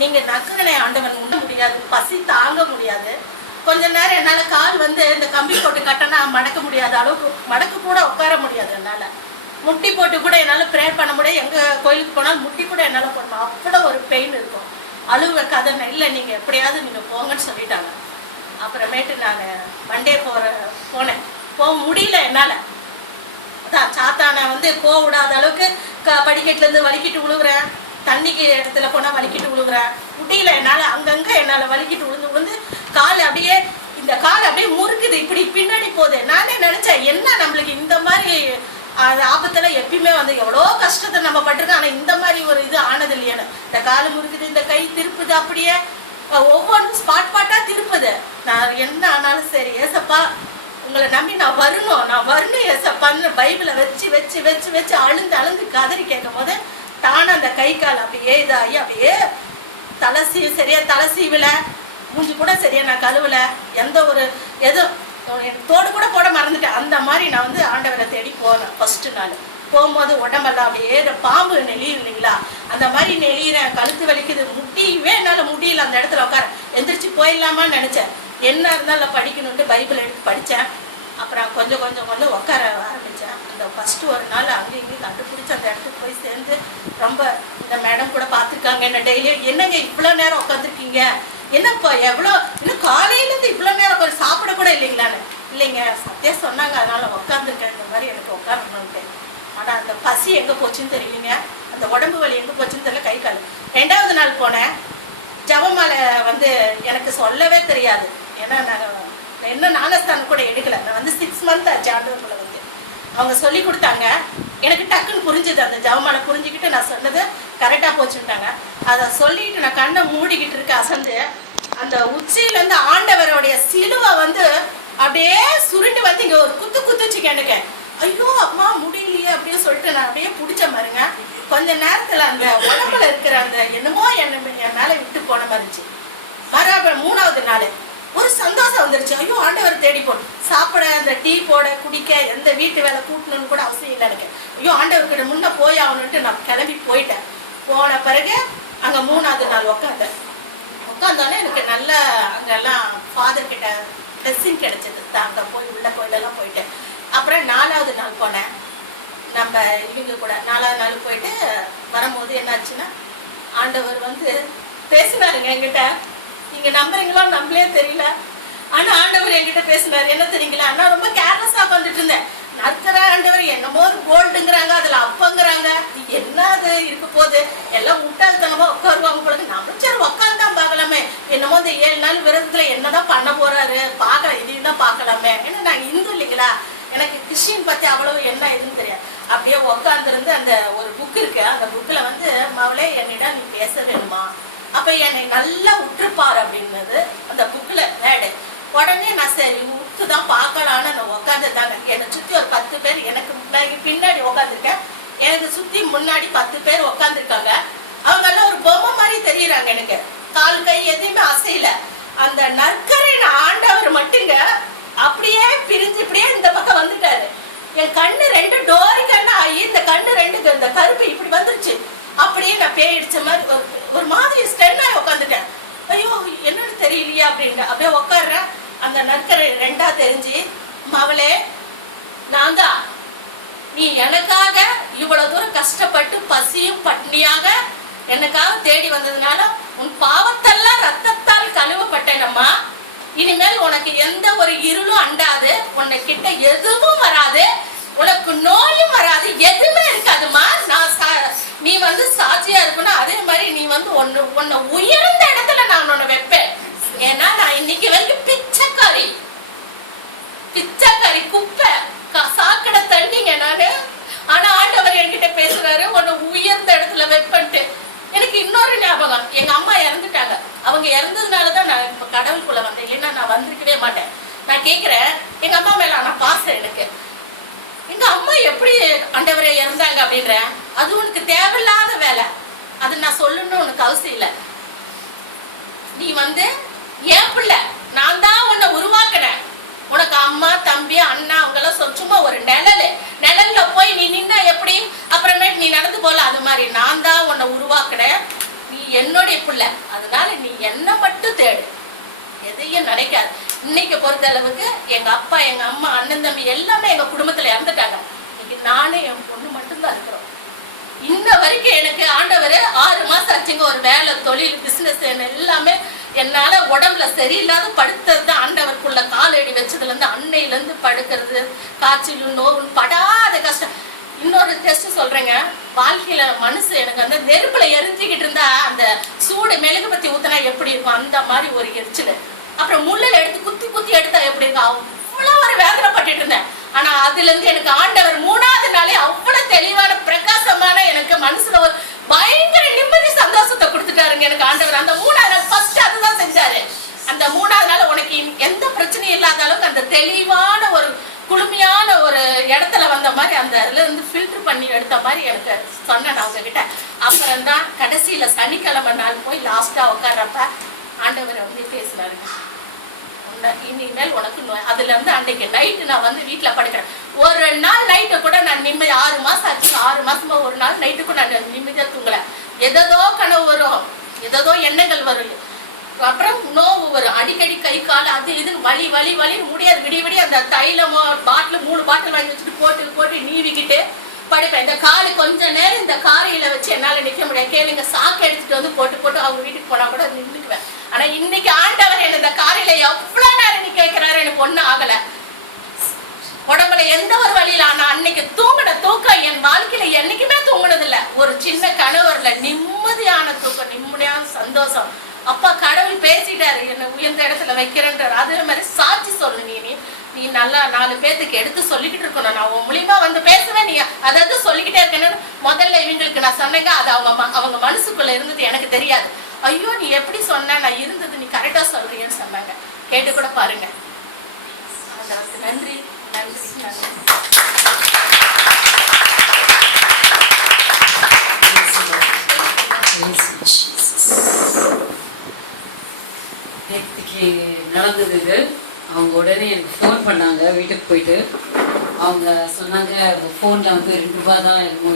நீங்க நக்குறனை ஆண்டவன் உண்ண முடியாது, பசி தாங்க முடியாது. கொஞ்ச நேரம் என்னால கால் வந்து இந்த கம்பி போட்டு கட்டினா மடக்க முடியாத அளவுக்கு, மடக்கு கூட உட்கார முடியாது என்னால. முட்டி போட்டு கூட என்னால ப்ரேயர் பண்ண முடியாது. எங்க கோயிலுக்கு போனாலும் முட்டி கூட என்னால போடணும், அவ்வளோ ஒரு பெயின் இருக்கும். அழுவ கதை இல்லை, நீங்க எப்படியாவது நீங்க போங்கன்னு சொல்லிட்டாங்க. அப்புறமேட்டு நான் மண்டே போனேன். போக முடியல என்னால. அதான் சாத்தானை வந்து போக விடாத அளவுக்கு படிக்கட்டுல இருந்து வலிக்கிட்டு விழுகுறேன், தண்ணிக்கு இடத்துல போனா வலிக்கிட்டு விழுகுறேன். முடியல என்னால, அங்கங்க என்னால வலிக்கிட்டு விழுந்து கால் அப்படியே, இந்த கால் அப்படியே முறுக்குது, இப்படி பின்னாடி போகுது. நானே நினைச்சேன் என்ன நம்மளுக்கு இந்த மாதிரி ஆபத்துல எப்பயுமே வந்து எவ்வளோ கஷ்டத்தை நம்ம பட்டிருக்கோம், ஆனா இந்த மாதிரி ஒரு இது ஆனது இல்லையானு. இந்த கால் முறுக்குது, இந்த கை திருப்புது, அப்படியே ஒவ்வொன்றும் ஸ்பாட்டா திருப்புது. நான் என்ன ஆனாலும் சரி, ஏசப்பா உங்களை நம்பி நான் வரணும் ஏசப்பான்னு பைபிளை வச்சு வச்சு வச்சு வச்சு அழுந்து கதறி கேட்கும் போது தானே அந்த கை கால் அப்படியே இதாகி அப்படியே சரியா தலை சீவில, மூஞ்சி கூட சரியா நான் கழுவல, எந்த ஒரு எதுவும் தோடு கூட போட மறந்துட்டேன். அந்த மாதிரி நான் வந்து ஆண்டவரை தேடி போனேன். ஃபர்ஸ்ட் நாள் போகும்போது உடம்பெல்லாம் அப்படியே பாம்பு நெளியும் இல்லைங்களா, அந்த மாதிரி நெளியிறேன், கழுத்து வலிக்குது, முட்டியவே என்னால் முடியல. அந்த இடத்துல உட்கார எந்திரிச்சு போயிடலாமான்னு நினச்சேன். என்ன இருந்தாலும் படிக்கணுன்ட்டு பைபிள் எடுத்து படித்தேன். அப்புறம் கொஞ்சம் உட்கார ஆரம்பித்தேன். அந்த ஃபஸ்ட்டு ஒரு நாள் அங்கேயும் இங்கேயும் கண்டுபிடிச்சி அந்த இடத்துக்கு போய் சேர்ந்து ரொம்ப இந்த மேடம் கூட பார்த்துருக்காங்க என்ன டெய்லியும், என்னங்க இவ்வளோ நேரம் உட்காந்துருக்கீங்க, என்னப்பா எவ்வளோ இன்னும் காலையிலேருந்து இவ்வளோ நேரம் கொஞ்சம் சாப்பிட கூட இல்லைங்களான்னு. இல்லைங்க சத்தியம் சொன்னாங்க, அதனால் உட்காந்துருக்கேன், இந்த மாதிரி எனக்கு உட்காரணுன்ட்டு. ஆனால் அந்த பசி எங்கே போச்சுன்னு தெரியலைங்க, அந்த உடம்பு வலி எங்கே போச்சுன்னு தெரியல, கை கால். 2வது நாள் போனேன். ஜபமாலை வந்து எனக்கு சொல்லவே தெரியாது, ஏன்னா நான் என்ன ஞானஸ்தானம் கூட எடுக்கலை. நான் வந்து 6 மந்த் ஆச்சு ஆண்டவர்களை வந்து அவங்க சொல்லி கொடுத்தாங்க. எனக்கு டக்குன்னு புரிஞ்சுது, அந்த ஜபமாலை புரிஞ்சுக்கிட்டு நான் சொன்னது கரெக்டாக போச்சுட்டாங்க. அதை சொல்லிட்டு நான் கண்ணை மூடிக்கிட்டு இருக்க அசந்து, அந்த உச்சியிலேருந்து ஆண்டவருடைய சிலுவை வந்து அப்படியே சுருண்டு வந்து இங்கே ஒரு குத்துச்சுங்க எனக்கு. ஐயோ அம்மா முடியலையே அப்படின்னு சொல்லிட்டு நான் அப்படியே பிடிச்ச மாதிரிங்க. கொஞ்ச நேரத்தில் அந்த உடம்புல இருக்கிற அந்த என்னமோ என் மேலே விட்டு போன மாதிரி இருந்துச்சு. மறுபடியும் 3வது நாள் ஒரு சந்தோஷம் வந்துருச்சு. ஐயோ ஆண்டவர் தேடி போகணும், சாப்பிட அந்த டீ போட குடிக்க எந்த வீட்டு வேலை கூட்டணும்னு கூட அவசியம் இல்லை எனக்கு. ஐயோ ஆண்டவர்கிட்ட முன்னே போய் ஆகணுன்ட்டு நான் கிளம்பி போயிட்டேன். போன பிறகு அங்கே 3வது நாள் உட்காந்தோன்னே எனக்கு நல்ல அங்கெல்லாம் ஃபாதர்கிட்ட ட்ரெஸ்ஸிங் கிடைச்சது. அங்கே போய் உள்ள கோயிலெல்லாம் போயிட்டேன். அப்புறம் 4வது நாள் போனேன் நம்ம இவங்க கூட. 4வது நாள் போயிட்டு வரும்போது என்னாச்சுன்னா ஆண்டவர் வந்து பேசினாருங்க என்கிட்ட. நீங்க நம்புறீங்களோ நம்பளே தெரியல, ஆனா ஆண்டவர் என்கிட்ட பேசினாரு. என்ன தெரியுங்களா, நான் ரொம்ப கேர்லெஸ்ஸா வந்துட்டு இருந்தேன். நற்கிற ஆண்டவர் என்னமோ ஒரு கோல்டுங்கிறாங்க, அதுல அப்பங்கிறாங்க, என்ன அது இருக்க போகுது, எல்லாம் முட்டாள்தனமா உட்காருவாங்க போல. நம்ம சரி உட்காந்துதான் பார்க்கலாமே, என்னமோ இந்த 7 நாள் விரதத்துல என்னதான் பண்ண போறாரு பார்க்கலாம், இதையும் தான் பார்க்கலாமே. ஏன்னா நான் இந்து இல்லைங்களா, எனக்கு கிறிஸ்டின் பத்தி அவ்வளவு என்ன இதுன்னு தெரியாது. அப்படியே உட்காந்துருந்து அந்த ஒரு புக் இருக்கு, அந்த புக்ல வந்து மவளே என்னிடம் நீ பேச வேணுமா, அப்ப என்னை நல்லா உற்றுப்பாரு அப்படின்னது அந்த புக்ல வேடு. உடனே நான் சரி உற்றுதான் பார்க்கலான்னு நான் உட்காந்துருந்தாங்க. என்னை சுத்தி ஒரு 10 பேர், எனக்கு பின்னாடி உட்காந்துருக்கேன், எனக்கு சுத்தி முன்னாடி 10 பேர் உட்காந்துருக்காங்க. அவங்க எல்லாம் ஒரு பொம்மை மாதிரி தெரியுறாங்க எனக்கு, கால் கை எதையுமே அசையல. அந்த நற்கரின் ஆண்டவர் மட்டுங்க அப்படியே பிரிஞ்சு இப்படியே இந்த பக்கம் வந்துட்டாரு. என் கண்ணு 2 டோரி கண்ணு ஆகி இந்த கண்ணு 2 இந்த கருப்பு இப்படி வந்துருச்சு. அப்படியே நான் பேயிடுச்ச மாதிரி ஒரு மாதிரி ஸ்டென்னாகி உட்காந்துட்டேன். ஐயோ என்னன்னு தெரியலையா அப்படின்னு அப்படியே உட்காடுறேன். அந்த நற்கரை 2ஆ தெரிஞ்சு, மவளே நான் தான், நீ எனக்காக இவ்வளவு தூரம் கஷ்டப்பட்டு பசியும் பட்னியாக எனக்காக தேடி வந்ததுனால உன் பாவத்தெல்லாம் ரத்தத்தால் கழுவப்பட்டேனம்மா. இனிமேல் உனக்கு எந்த ஒரு இருளும் அண்டாது, உன்னை கிட்ட எதுவும் வராது, உனக்கு நோயும் வராது, எதுவுமே இருக்காதுமா. நீ வந்து சாட்சியா இருக்கணும், அதே மாதிரி நீ வந்து உன்னை உயர்ந்த இடத்துல நான் உன்னை வைப்பேன். ஏன்னா நான் இன்னைக்கு வரைக்கும் பிச்சைக்காரி குப்பை சாக்கடை தண்ணிங்க நானு. ஆனா ஆண்டவர் என்கிட்ட பேசுறாரு உன்னை உயர்ந்த இடத்துல வைப்பன்ட்டு. எனக்கு இன்னொரு ஞாபகம், எங்க அம்மா இறந்துட்டாங்க. அவங்க இறந்ததுனாலதான் நான் இப்ப கடவுளுக்குள்ள வந்தேன், இல்லைன்னா நான் வந்திருக்கவே மாட்டேன். நான் கேட்கிறேன், எங்க அம்மா மேல ஆனா பாசம் எனக்கு. எங்க அம்மா எப்படி ஆண்டவரை இறந்தாங்க அப்படின்ற, அது உனக்கு தேவையில்லாத வேலை, அது நான் சொல்லணும்னு உனக்கு அவசியம் இல்லை. நீ வந்து என் பிள்ளை, நான் தான் உன்னை உருவாக்கினேன். உனக்கு அம்மா தம்பி அண்ணா அவங்க எல்லாம் சும்மா ஒரு நிழல்ல போய் நீ நின்னா எப்படி, அப்புறமேட்டு நீ நடந்து போல, அது மாதிரி நான் தான் உன்னை உருவாக்குனேன். நீ என்னுடைய பிள்ளை, அதனால நீ என்ன மட்டும் தேடு, எதையும் நினைக்காது. இன்னைக்கு பொறுத்த அளவுக்கு எங்க அப்பா, எங்க அம்மா, அண்ணன், தம்பி எல்லாமே எங்க குடும்பத்துல இறந்துட்டாங்க. இன்னைக்கு நானே என் பொண்ணு மட்டும்தான் இருக்கிறோம். இன்ன வரைக்கும் எனக்கு ஆண்டவர் 6 மாசம் ஆச்சுங்க. ஒரு வேலை, தொழில், பிசினஸ் எல்லாமே என்னால உடம்புல சரியில்லாத படுத்தது தான். ஆண்டவருக்குள்ள காலடி வச்சதுல இருந்து அன்னையில இருந்து படுக்கிறது, காய்ச்சலும் நோவும் படாத கஷ்டம். இன்னொரு டெஸ்ட் சொல்றேங்க, வாழ்க்கையில மனசு எனக்கு வந்து நெருப்புல எரிஞ்சுக்கிட்டு இருந்தா அந்த சூடு மெழுகு பத்தி ஊத்தினா எப்படி இருக்கும் அந்த மாதிரி ஒரு எரிச்சல். அப்புறம் முள்ளில் எடுத்து குத்தி குத்தி எடுத்தா எப்படி இருக்கும், அவ்வளவு ஒரு வேதனைப்பட்டு இருந்தேன். ஆனா அதுல இருந்து எனக்கு ஆண்டவர் 3வது நாளே அவ்வளவு தெளிவான பிரகாசமான எனக்கு மனசுல ஒரு பயங்கர நிம்மதி சந்தோஷத்தை கொடுத்துட்டாருங்க எனக்கு ஆண்டவர். அந்த 3வது நாள் ஃபர்ஸ்ட் அதுதான் செஞ்சாரு. அந்த 3வது நாள் உனக்கு எந்த பிரச்சனையும் இல்லாத அளவுக்கு அந்த தெளிவான ஒரு குளுமையான ஒரு இடத்துல வந்த மாதிரி அந்த இதுல இருந்து ஃபில்டர் பண்ணி எடுத்த மாதிரி எனக்கு சொன்னேன் நான் உங்ககிட்ட. அப்புறம் தான் கடைசியில சனிக்கிழமை நாள் போய் லாஸ்டா உட்கார்றப்ப ஆண்டவர் வந்து பேசினாருங்க, இனிமேல் உனக்கு அதுல இருந்து அன்னைக்கு நைட்டு நான் வந்து வீட்டுல படுக்கிறேன். ஒரு நாள் நைட்டு கூட நான் நிம்மதி, 6 மாசம் ஆச்சு, 6 மாசமா ஒரு நாள் நைட்டு கூட நான் நிம்மதியா தூங்கல. எதோ கனவு வரும், எதோ எண்ணங்கள் வரும், அப்புறம் நோவு வரும், அடிக்கடி கை கால் அது இதுன்னு வலி வலி வலி முடியாது. விடிய விடிய அந்த தைலமோ பாட்டில் 3 பாட்டில் வாங்கி வச்சுட்டு போட்டு போட்டு நீவிக்கிட்டு படுப்பேன். இந்த காலு கொஞ்ச நேரம் இந்த காரையில வச்சு என்னால நிக்க முடியாது. கேளுங்க, சாக்கு எடுத்துட்டு வந்து போட்டு போட்டு அவங்க வீட்டுக்கு போனா கூட நின்றுக்குவேன். ஆனா இன்னைக்கு ஆண்டவர் என்ன இந்த காரையில எவ்வளவு நேரம் நீ கேட்கிறாரு, எனக்கு ஒண்ணும் ஆகல. உடம்புல எந்த ஒரு வழியில, ஆனா அன்னைக்கு தூங்கின தூக்கம் என் வாழ்க்கையில என்னைக்குமே தூங்கினது இல்ல. ஒரு சின்ன கணவர்ல நிம்மதியான தூக்கம், நிம்மதியான சந்தோஷம். அப்பா கடவுள் பேசிட்டாரு, என்ன உயர்ந்த இடத்துல வைக்கிறேன்றாரு. அதே மாதிரி சாட்சி சொல்லு, நீ நல்லா 4 பேத்துக்கு எடுத்து சொல்லிக்கிட்டு இருக்கணும். நான் உன் மூலியமா வந்து பேசுவேன், நீ அதாவது சொல்லிக்கிட்டே இருக்கணும்னு முதல்ல இவங்களுக்கு நான் சொன்னேங்க. அது அவங்க மனசுக்குள்ள இருந்தது எனக்கு தெரியாது. ஐயோ நீ எப்படி சொன்ன, நான் இருந்தது நீ கரெக்டா சொல்றீங்கன்னு சொன்னாங்க. கேட்டு கூட பாருங்க. நன்றி நன்றி நன்றி. நேற்றுக்கு நடந்தது இது. அவங்க உடனே எனக்கு ஃபோன் பண்ணாங்க. வீட்டுக்கு போயிட்டு அவங்க சொன்னாங்க, ஃபோனில் வந்து 2 ரூபா தான் என்னமோ